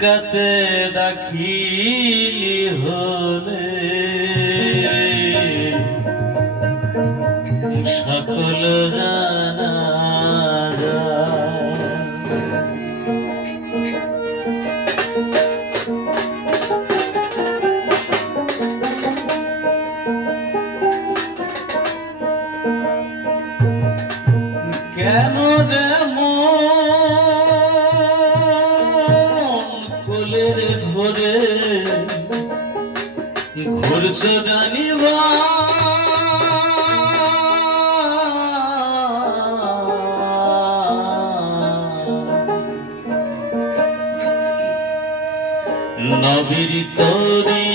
কাতে দাখিলি হলে। সকল জানা জানিবা নবীর তরি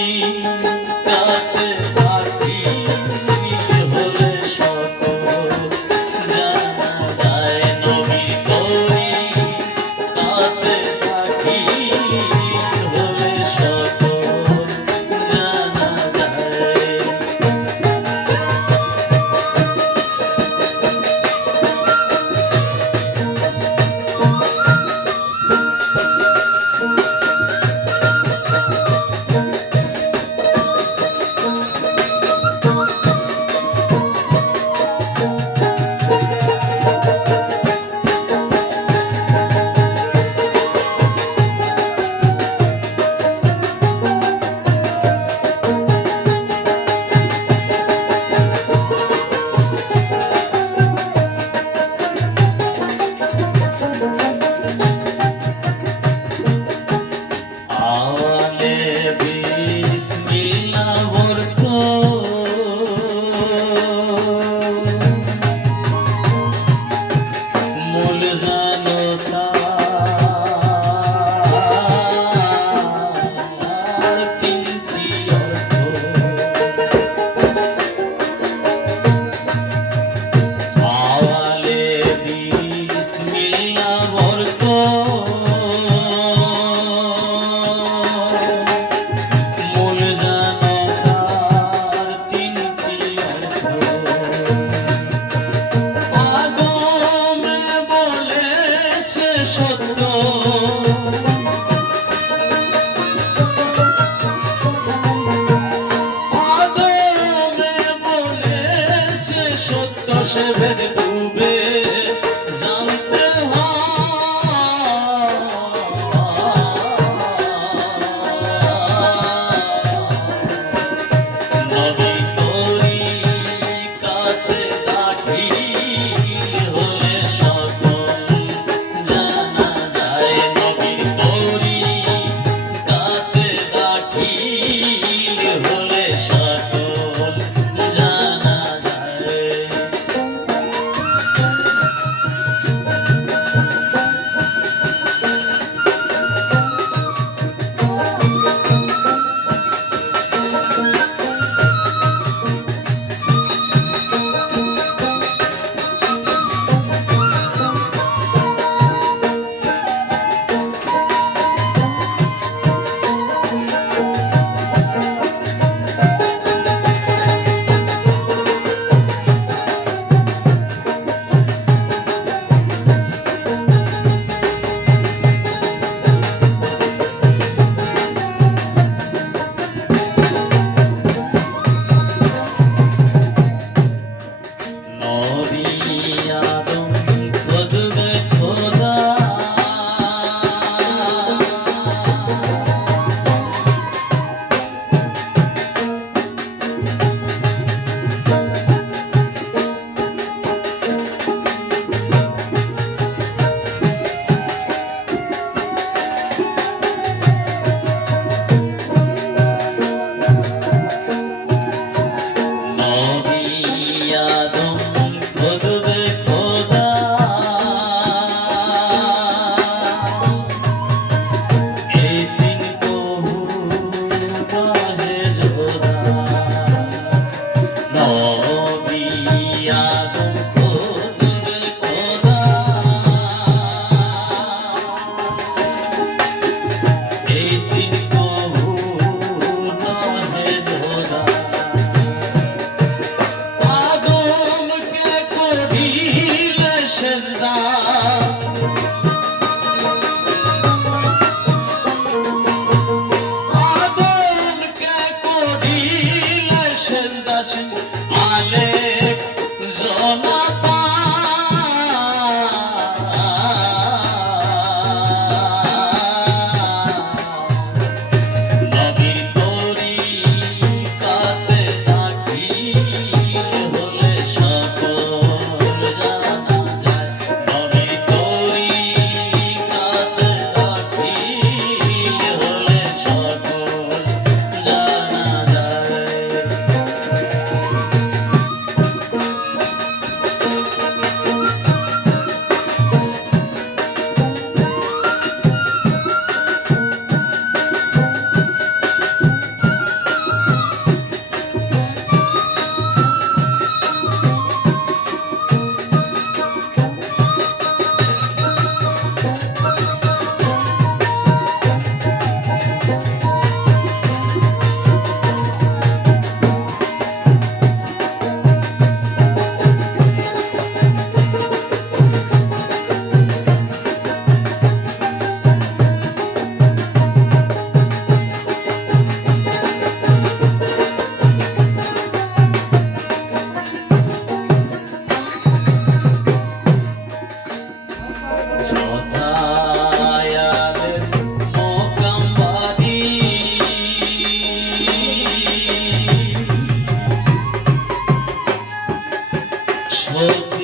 Thank you.